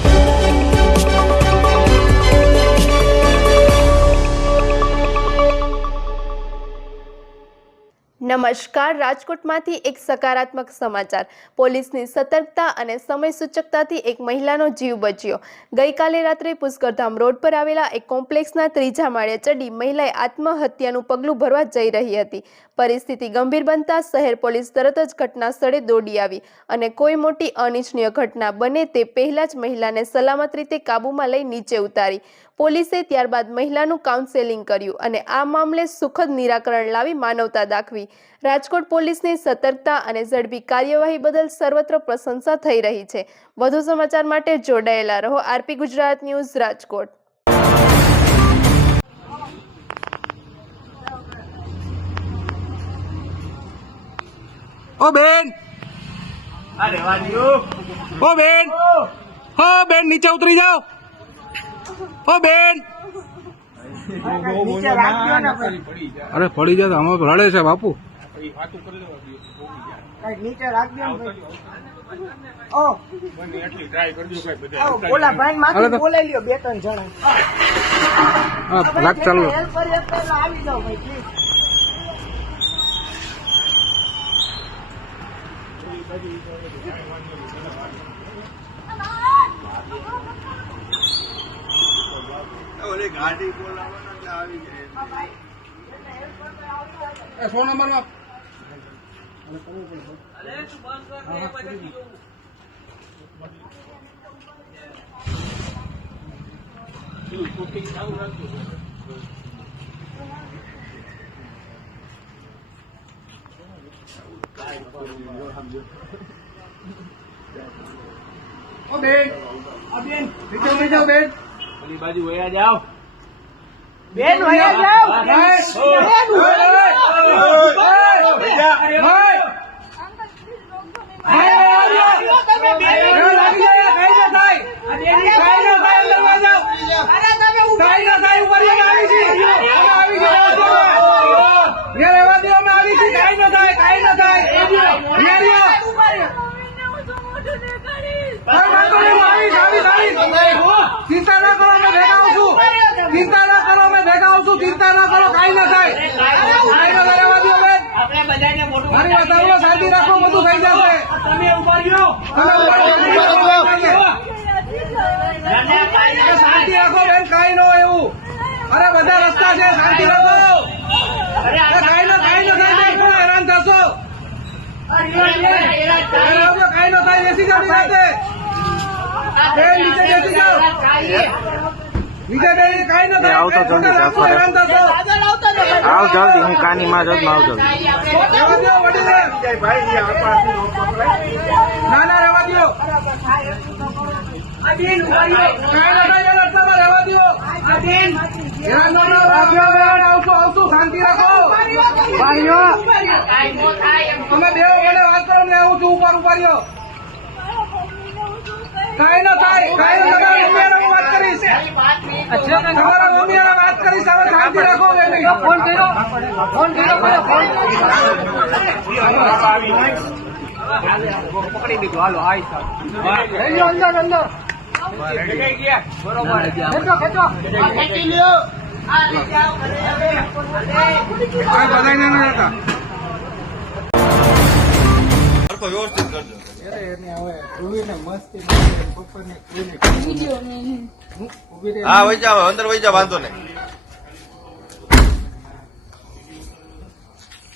Thank you. નમસ્કાર, રાજકોટમાંથી એક સકારાત્મક સમાચાર. પોલીસની સતર્કતા અને સમય સૂચકતાથી એક મહિલાનો જીવ બચ્યો. ગઈકાલે રાત્રે પુષ્કરધામ રોડ પર આવેલા એક કોમ્પ્લેક્સના ત્રીજા માળે ચડી મહિલાએ આત્મહત્યાનું પગલું ભરવા જઈ રહી હતી. પરિસ્થિતિ ગંભીર બનતા શહેર પોલીસ તરત જ ઘટના સ્થળે દોડી આવી અને કોઈ મોટી અનિચ્છનીય ઘટના બને તે પહેલાં જ મહિલાને સલામત રીતે કાબૂમાં લઈ નીચે ઉતારી. પોલીસે ત્યારબાદ મહિલાનું કાઉન્સેલિંગ કર્યું અને આ મામલે સુખદ નિરાકરણ લાવી માનવતા દાખવી. રાજકોટ પોલીસની સતર્કતા અને ઝડપી કાર્યવાહી બદલ સર્વત્ર પ્રશંસા થઈ રહી છે. વધુ સમાચાર માટે જોડાયેલા રહો. RP Gujarat News Rajkot. ઓ બેન! અરે વાડીઓ ઓ બેન! હો બેન નીચે ઉતરી જાઓ. ઓ બેન. અરે પડી જાય તો અમે રડે છે બાપુ. કાંઈક નીચે રાખજો ને ભાઈ. ઓ, ઓ, ઓલા ભાઈ માંથી તો- લ્યો બે ત્રણ જણા હા રાખ ચાલુ હેલ્પ કરી આપે એટલે આવી જાઓ ભાઈ please. એ સો નંબરમાં ઓ બેન આ બેન નીચે ઉતરી જાઓ બેન ઓલી બાજુ વયા જાઓ બેન વયા જાઓ ભાઈ. બેન વયા જાઓ. ભાઈ. ભાઈ. તમે બેન એ લાગી જાય, કાંઈ ન થાય. કાંઈ ન થાય, અંદર વહી જાઓ. અરે તમે ઊભા કાંઈ ન થાય, ઉપર અમે આવી છીએ. અમે આવી ગયા. ઘેર રહેવા દો, અમે આવી છીએ. કાંઈ ન થાય, કાંઈ ન થાય. ઘેર રહ્યો. ઊભા રહ્યો. કાંઈ વાંધો નહીં, હું આવીશ, આવીશ, આવીશ. ચિંતા ના કરો અમે ભેગા આવશું ચિંતા ના કરો અમે ભેગા આવશું ચિંતા ના કરો કઈ ન થાય મારી વાત શાંતિ રાખો બધું થઈ જશે તમે ઊભા રહ્યો શાંતિ રાખો બેન કાંઈ ન એવું અરે બધા રસ્તા છે શાંતિ રાખો અરે અરે કાંઈ ન કાંઈ ન થાય બેન, કોણ હેરાન થશો આ અરે આવજો, કાંઈ ન થાય બેસી. બેન નીચે બેસી જાઓ નીચે બેસી કાંઈ ન થાય આવતો જલ્દી હેરાન થશો આવ જલ્દી હું કાની માં જલ્દી આવ જલ્દી. ના ના રહેવા બેન, રહેવા બેન, આવશું આવશું શાંતિ રાખો તમે બે વડે વાત કરો ને હું છું ઉપર ઉપાડ્યો કાંઈ ન થાય મમ્મી હારે હું વાત કરીશ તમારા મમ્મી વાત કરી સામે શાંતિ રાખો ફોન કર્યો ફોન કર્યો ફોન પકડી દીધું હાલો અંદર અંદર. ખેંચો ખેંચો. બધાને ના હતા હા વહી જાઓ અંદર વહી જાઓ વાંધો નહીં.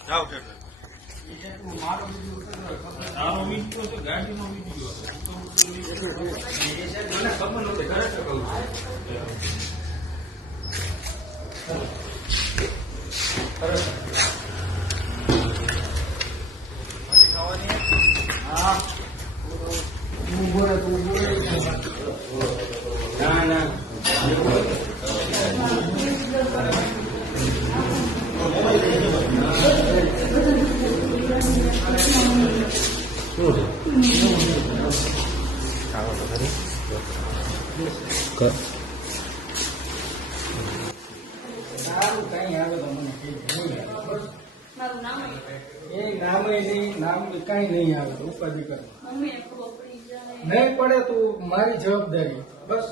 જાઓ શેઠ. એ નામે નહીં નામ કઈ નહીં આવે ઉપાધિ કરો ખબર પડી જાય નહીં પડે તો મારી જવાબદારી બસ.